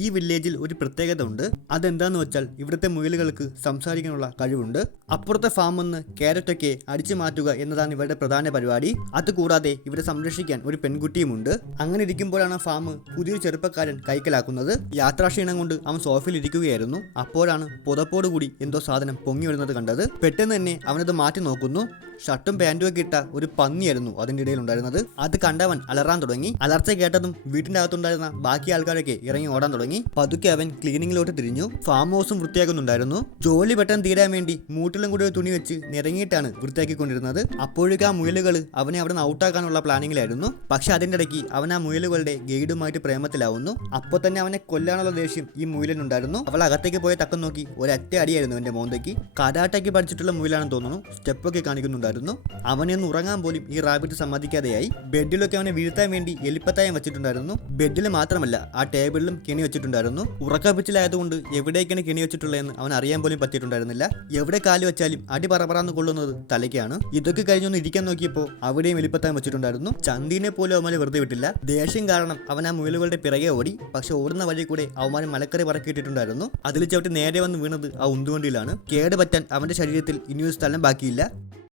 ഈ വില്ലേജിൽ ഒരു പ്രത്യേകത ഉണ്ട്. അതെന്താന്ന് വെച്ചാൽ ഇവിടുത്തെ മുയലുകൾക്ക് സംസാരിക്കാനുള്ള കഴിവുണ്ട്. അപ്പുറത്തെ ഫാമിൽ നിന്ന് ക്യാരറ്റൊക്കെ അടിച്ചു മാറ്റുക എന്നതാണ് ഇവരുടെ പ്രധാന പരിപാടി. അതുകൂടാതെ ഇവരെ സംരക്ഷിക്കാൻ ഒരു പെൺകുട്ടിയുമുണ്ട്. അങ്ങനെ ഇരിക്കുമ്പോഴാണ് ഫാം പുതിയൊരു ചെറുപ്പക്കാരൻ കൈക്കലാക്കുന്നത്. യാത്രാക്ഷീണം കൊണ്ട് അവൻ സോഫയിൽ ഇരിക്കുകയായിരുന്നു. അപ്പോഴാണ് പുതപ്പോടുകൂടി എന്തോ സാധനം പൊങ്ങി വരുന്നത് കണ്ടത്. പെട്ടെന്ന് തന്നെ അവനത് മാറ്റി നോക്കുന്നു. ഷർട്ടും പാൻറ്റും ഒക്കെ ഇട്ട ഒരു പന്നിയായിരുന്നു അതിൻ്റെ ഇടയിൽ ഉണ്ടായിരുന്നത്. അത് കണ്ടവൻ അലറാൻ തുടങ്ങി. അലർച്ച കേട്ടതും വീട്ടിൻ്റെ അകത്തുണ്ടായിരുന്ന ബാക്കി ആൾക്കാരൊക്കെ ഇറങ്ങി ഓടാൻ തുടങ്ങി. പതുക്കെ അവൻ ക്ലീനിങ്ങിലോട്ട് തിരിഞ്ഞു. ഫാം ഹൗസും വൃത്തിയാക്കുന്നുണ്ടായിരുന്നു. ജോലി പെട്ടെന്ന് തീരാൻ വേണ്ടി മൂട്ടിലും കൂടി ഒരു തുണി വെച്ച് നിറങ്ങിയിട്ടാണ് വൃത്തിയാക്കിക്കൊണ്ടിരുന്നത്. അപ്പോഴേക്കും ആ മുയലുകൾ അവനെ അവിടെ നിന്ന് ഔട്ടാക്കാനുള്ള പ്ലാനിങ്ങിലായിരുന്നു. പക്ഷെ അതിൻ്റെ ഇടയ്ക്ക് അവൻ ആ മുയലുകളുടെ ഗൈഡുമായിട്ട് പ്രേമത്തിലാവുന്നു. അപ്പോൾ തന്നെ അവനെ കൊല്ലാനുള്ള ദേഷ്യം ഈ മുയലിനുണ്ടായിരുന്നു. അവൾ അകത്തേക്ക് പോയ തക്കം നോക്കി ഒരൊറ്റ അടിയായിരുന്നു അവൻ്റെ മോന്തയ്ക്ക്. കരാട്ടയ്ക്ക് പഠിച്ചിട്ടുള്ള മുയലാണെന്ന് തോന്നുന്നു. സ്റ്റെപ്പൊക്കെ കാണിക്കുന്നുണ്ടായിരുന്നു. അവനെ ഒന്ന് ഉറങ്ങാൻ പോലും ഈ റാബിറ്റ് സമ്മതിക്കാതെയായി. ബെഡിലൊക്കെ അവനെ വീഴ്ത്താൻ വേണ്ടി എലിപ്പത്തായം വെച്ചിട്ടുണ്ടായിരുന്നു. ബെഡിൽ മാത്രമല്ല ആ ടേബിളിലും കെണി വെച്ചിട്ടുണ്ടായിരുന്നു. ഉറക്കപ്പിച്ചിലായതുകൊണ്ട് എവിടേക്കാണ് കെണി വെച്ചിട്ടുള്ളതെന്ന് അവൻ അറിയാൻ പോലും പറ്റിയിട്ടുണ്ടായിരുന്നില്ല. എവിടെ കാല് വെച്ചാലും അടി പറപറാന്ന് കൊള്ളുന്നത് തലയ്ക്കാണ്. ഇതൊക്കെ കഴിഞ്ഞൊന്ന് ഇരിക്കാൻ നോക്കിയപ്പോൾ അവിടെയും എലിപ്പത്തായം വെച്ചിട്ടുണ്ടായിരുന്നു. ചന്ദീനെ പോലും അവന്മാരെ വെറുതെ വിട്ടില്ല. ദേഷ്യം കാരണം അവൻ ആ മുയലുകളുടെ പിറകെ ഓടി. പക്ഷെ ഓടുന്ന വഴി കൂടെ അവന്മാർ മലക്കറി പറക്കിയിട്ടിട്ടുണ്ടായിരുന്നു. അതിൽ ചവിട്ടി നേരെ വന്ന് വീണത് ആ ഉന്തുവണ്ടിയിലാണ്. കേട് പറ്റാൻ അവന്റെ ശരീരത്തിൽ ഇനിയൊരു സ്ഥലം ബാക്കിയില്ല.